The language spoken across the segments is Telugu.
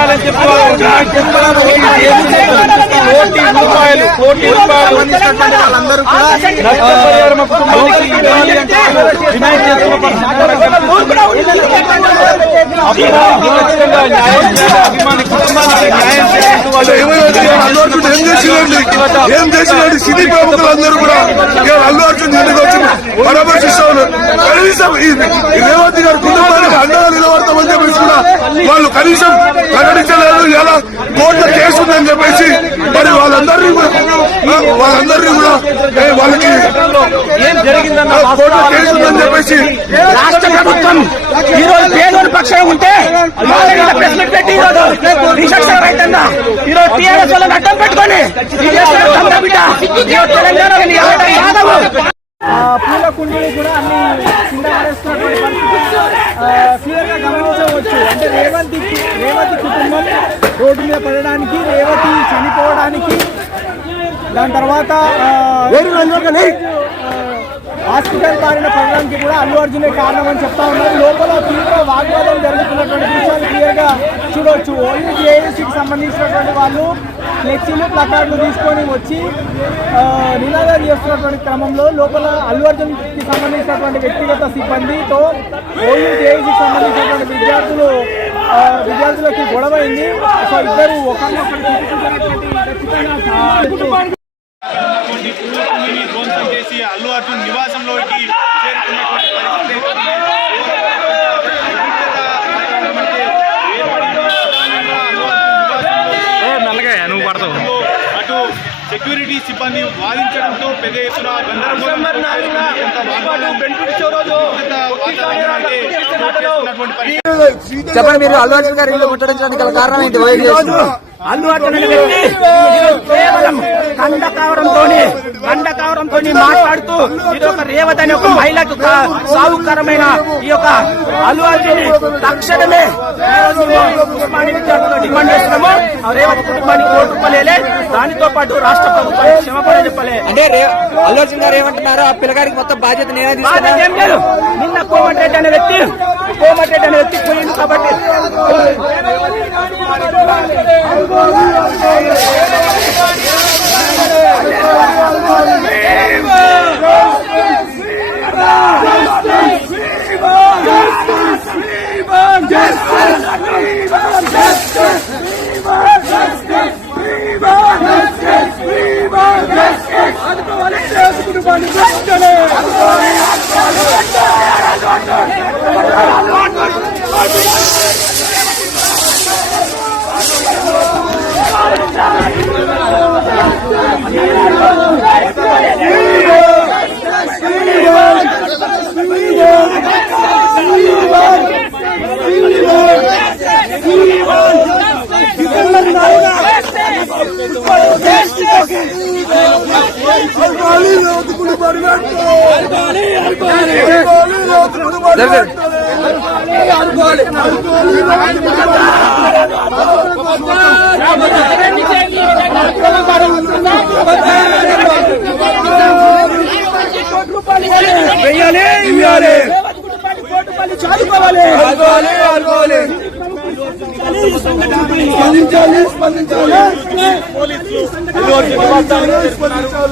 చేయాలి అభిమాని కుటుంబానికి న్యాయం చేయాలంటూ వాళ్ళు అల్లు అర్జున్ ఏం చేసినండి? సినీ ప్రముఖులందరూ కూడా. ఇవాళ అల్లు అర్జున్ ఎందుకు వచ్చి పరామర్శిస్తా ఉన్నారు కనీసం రేవంత్ గారి కుటుంబానికి అండగా నిలబడతామని చెప్పేసి కూడా వాళ్ళు కనీసం ప్రకటించలేదు. ఎలా కోర్టులో కేసు ఉందని చెప్పేసి మరి వాళ్ళందరినీ కూడా వాళ్ళందరినీ కూడా ఏ, వాళ్ళకి కోర్టులో కేసు ఉందని చెప్పేసి రాష్ట్ర ప్రభుత్వం ఈ రోజు పేదోని పక్షంగా ఉంటే ప్రెస్ మీట్ పెట్టి టీఆర్ఎస్ వాళ్ళని అడ్డం పెట్టుకొని పూల కుండీలు కూడా అన్ని కింద పడేస్తున్నటువంటి పరిస్థితి క్లియర్గా గమనించవచ్చు. అంటే రేవంతి రేవతి కుటుంబం రోడ్డు మీద పడడానికి రేవతి చనిపోవడానికి దాని తర్వాత హాస్పిటల్ బారిన పడడానికి కూడా అల్లు అర్జునే కారణం అని చెప్తా ఉన్నారు. లోపల తీవ్ర వాగ్వాదం జరుగుతున్నటువంటి దృశ్యాలు క్లియర్గా చూడొచ్చు ఓన్లీ జేఏసీకి సంబంధించినటువంటి వాళ్ళు ఫ్లెక్సీలు ప్లకార్డులు తీసుకొని వచ్చి ఆ, నినాదాలు చేస్తున్నటువంటి క్రమంలో లోపల అల్లు అర్జున్కి సంబంధించినటువంటి వ్యక్తిగత సిబ్బందితో ఓన్లీ జేఏసీకి సంబంధించినటువంటి విద్యార్థులు విద్యార్థులకు విద్యార్థులకి గొడవ అయింది. సో ఇద్దరు ఒకరినొకరు పడతావు అటు సెక్యూరిటీ సిబ్బంది వాదించడంతో పెద్ద ఎత్తున. చెప్పండి మీరు అల్లు అర్జున్ గారి ఇల్లు ముట్టడించడానికి గల కారణం ఏంటి? వైద్య అల్లు అర్జున్ అనే వ్యక్తి ఈరోజు కేవలం కండ కావడంతో కండ కావడంతో మాట్లాడుతూ ఇది ఒక రేవతి అనే ఒక మహిళకు సాగుకరమైన ఈ యొక్క అల్లు అర్జున్ తక్షణమే డిమాండ్ చేస్తున్నాము. రేవతి కుటుంబానికి కోటి రూపాయలే దానితో పాటు రాష్ట్ర ప్రభుత్వానికి క్షమాపణ చెప్పలే. అంటే అల్లు అర్జున్ గారు ఏమంటున్నారు? ఆ పిల్లగాడికి మొత్తం బాధ్యత నేనే బాధ్యత తీసుకున్నా ఏం లేదు. నిన్న కోమటిరెడ్డి అనే వ్యక్తి కోమటిరెడ్డి అనే వ్యక్తి పోయింది కాబట్టి. అల్లు స్పందించాలి Yeah. వెయ్యాలి ఇవ్వాలి చాలిపోవాలి ఆడుకోవాలి ఆడుకోవాలి స్పందించాలి స్పందించాలి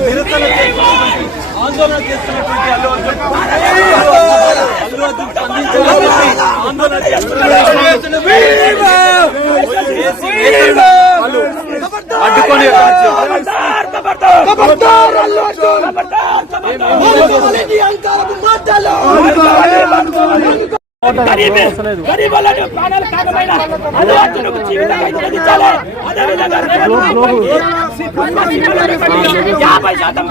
నిరుతల ఆందోళన చేస్తున్నటువంటి అల్లు అర్జున్ అల్లు అర్జున్ స్పందించాలని ఆందోళన అడ్డుకొని గరీబులను ప్రాణాలు కాకమైన అల్లు అర్జున్కు జీవితం అయితే అందించాలి. అదేవిధంగా యాభై శాతం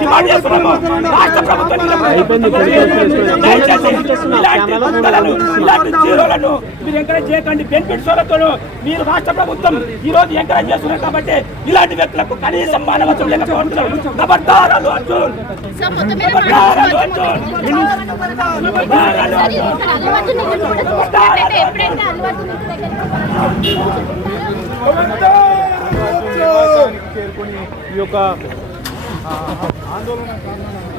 డిమాండ్ చేస్తున్నాము. రాష్ట్ర ప్రభుత్వం దయచేసి ఇలాంటి గుంతలను, ఇలాంటి జీరోలను మీరు ఎంకరేజ్ చేయకండి. బెనిఫిట్ సోలతో మీరు రాష్ట్ర ప్రభుత్వం ఈ రోజు ఎంకరేజ్ చేస్తున్నారు కాబట్టి ఇలాంటి వ్యక్తులకు కనీసం మానవత్వం అర్జున్. అల్లు అర్జున్. చేరుకొని ఈ యొక్క ఆందోళన కారణంగా